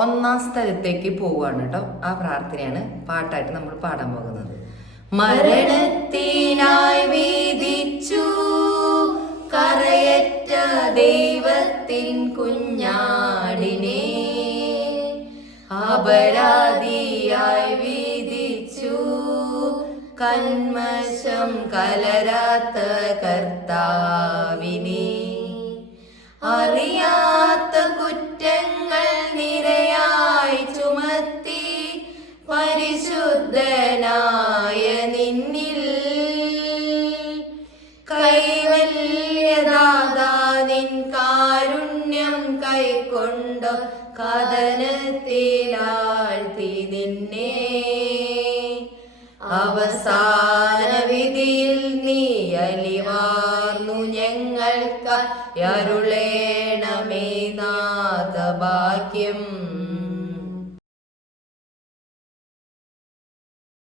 ഒന്നാം സ്ഥലത്തേക്ക് പോവുകയാണ് കേട്ടോ. ആ പ്രാർത്ഥനയാണ് പാട്ടായിട്ട് നമ്മൾ പാടാൻ പോകുന്നത്. മരണത്തിനായി വീതിച്ചു കറയറ്റ ദൈവത്തിൻ കുഞ്ഞാടിനെ, അപരാധിയായി വീതിച്ചു കന്മശം കലരാത്ത കർത്താവിനെ, അറിയാത്ത കുറ്റങ്ങൾ നിരയായി ചുമത്തി പരിശുദ്ധനായ നിന്നിൽ കൈവല്യദാതാ നിൻ കാരുണ്യം കൈക്കൊണ്ടു കഥനത്തിലാ